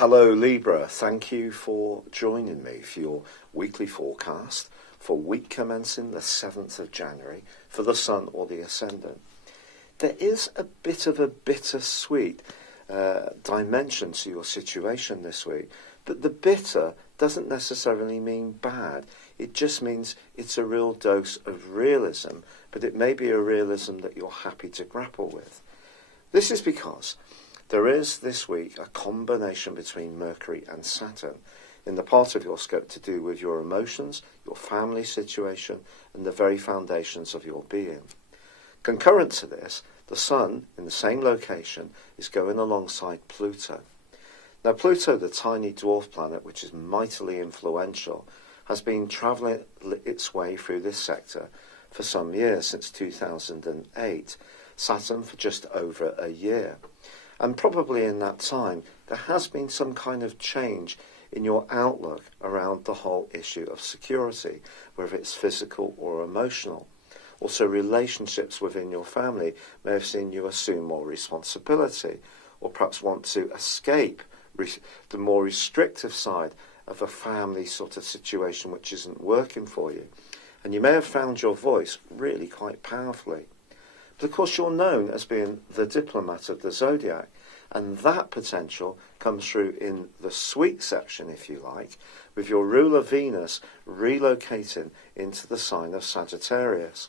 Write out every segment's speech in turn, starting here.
Hello Libra, thank you for joining me for your weekly forecast for week commencing the 7th of January for the Sun or the Ascendant. There is a bit of a bittersweet dimension to your situation this week, but the bitter doesn't necessarily mean bad. It just means it's a real dose of realism, but it may be a realism that you're happy to grapple with. This is because there is this week a combination between Mercury and Saturn in the part of your scope to do with your emotions, your family situation, and the very foundations of your being. Concurrent to this, the Sun, in the same location, is going alongside Pluto. Now, Pluto, the tiny dwarf planet, which is mightily influential, has been travelling its way through this sector for some years, since 2008. Saturn for just over a year. And probably in that time, there has been some kind of change in your outlook around the whole issue of security, whether it's physical or emotional. Also, relationships within your family may have seen you assume more responsibility, or perhaps want to escape the more restrictive side of a family sort of situation which isn't working for you. And you may have found your voice really quite powerfully. But of course, you're known as being the diplomat of the Zodiac, and that potential comes through in the sweet section, if you like, with your ruler Venus relocating into the sign of Sagittarius.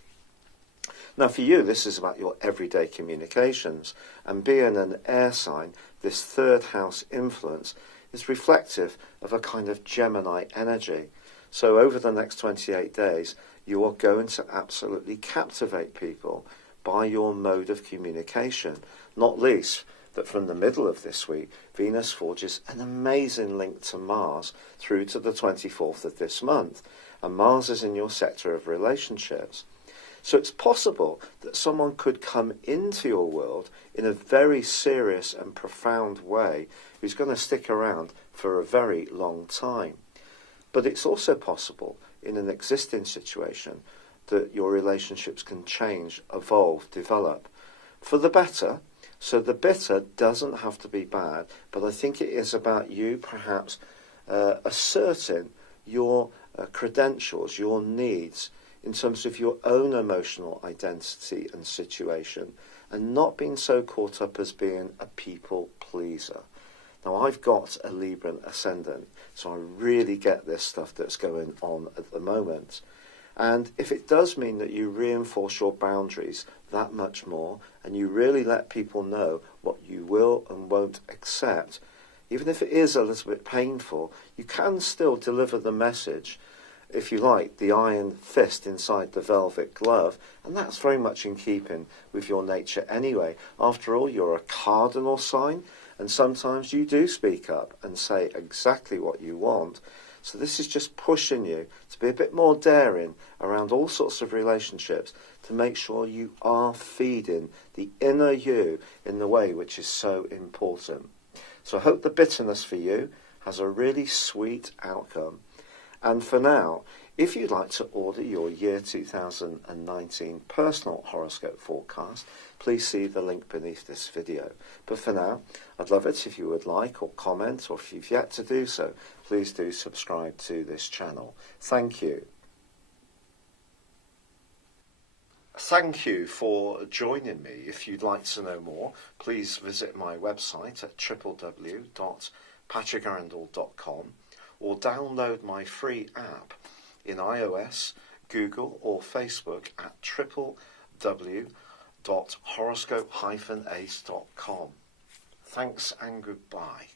Now, for you, this is about your everyday communications, and being an air sign, this third house influence is reflective of a kind of Gemini energy. So over the next 28 days, you are going to absolutely captivate people by your mode of communication, not least that from the middle of this week, Venus forges an amazing link to Mars through to the 24th of this month, and Mars is in your sector of relationships. So it's possible that someone could come into your world in a very serious and profound way who's going to stick around for a very long time. But it's also possible in an existing situation that your relationships can change, evolve, develop for the better. So the bitter doesn't have to be bad, but I think it is about you perhaps asserting your credentials, your needs in terms of your own emotional identity and situation, and not being so caught up as being a people pleaser. Now, I've got a Libran ascendant, so I really get this stuff that's going on at the moment. And if it does mean that you reinforce your boundaries that much more, and you really let people know what you will and won't accept, even if it is a little bit painful, you can still deliver the message, if you like, the iron fist inside the velvet glove, and that's very much in keeping with your nature anyway. After all, you're a cardinal sign, and sometimes you do speak up and say exactly what you want. So this is just pushing you to be a bit more daring around all sorts of relationships to make sure you are feeding the inner you in the way which is so important. So I hope the bitterness for you has a really sweet outcome. And for now, if you'd like to order your year 2019 personal horoscope forecast, please see the link beneath this video. But for now, I'd love it if you would like or comment, or if you've yet to do so, please do subscribe to this channel. Thank you. Thank you for joining me. If you'd like to know more, please visit my website at www.patrickarundell.com or download my free app in iOS, Google or Facebook at www.horoscope-ace.com. Thanks and goodbye.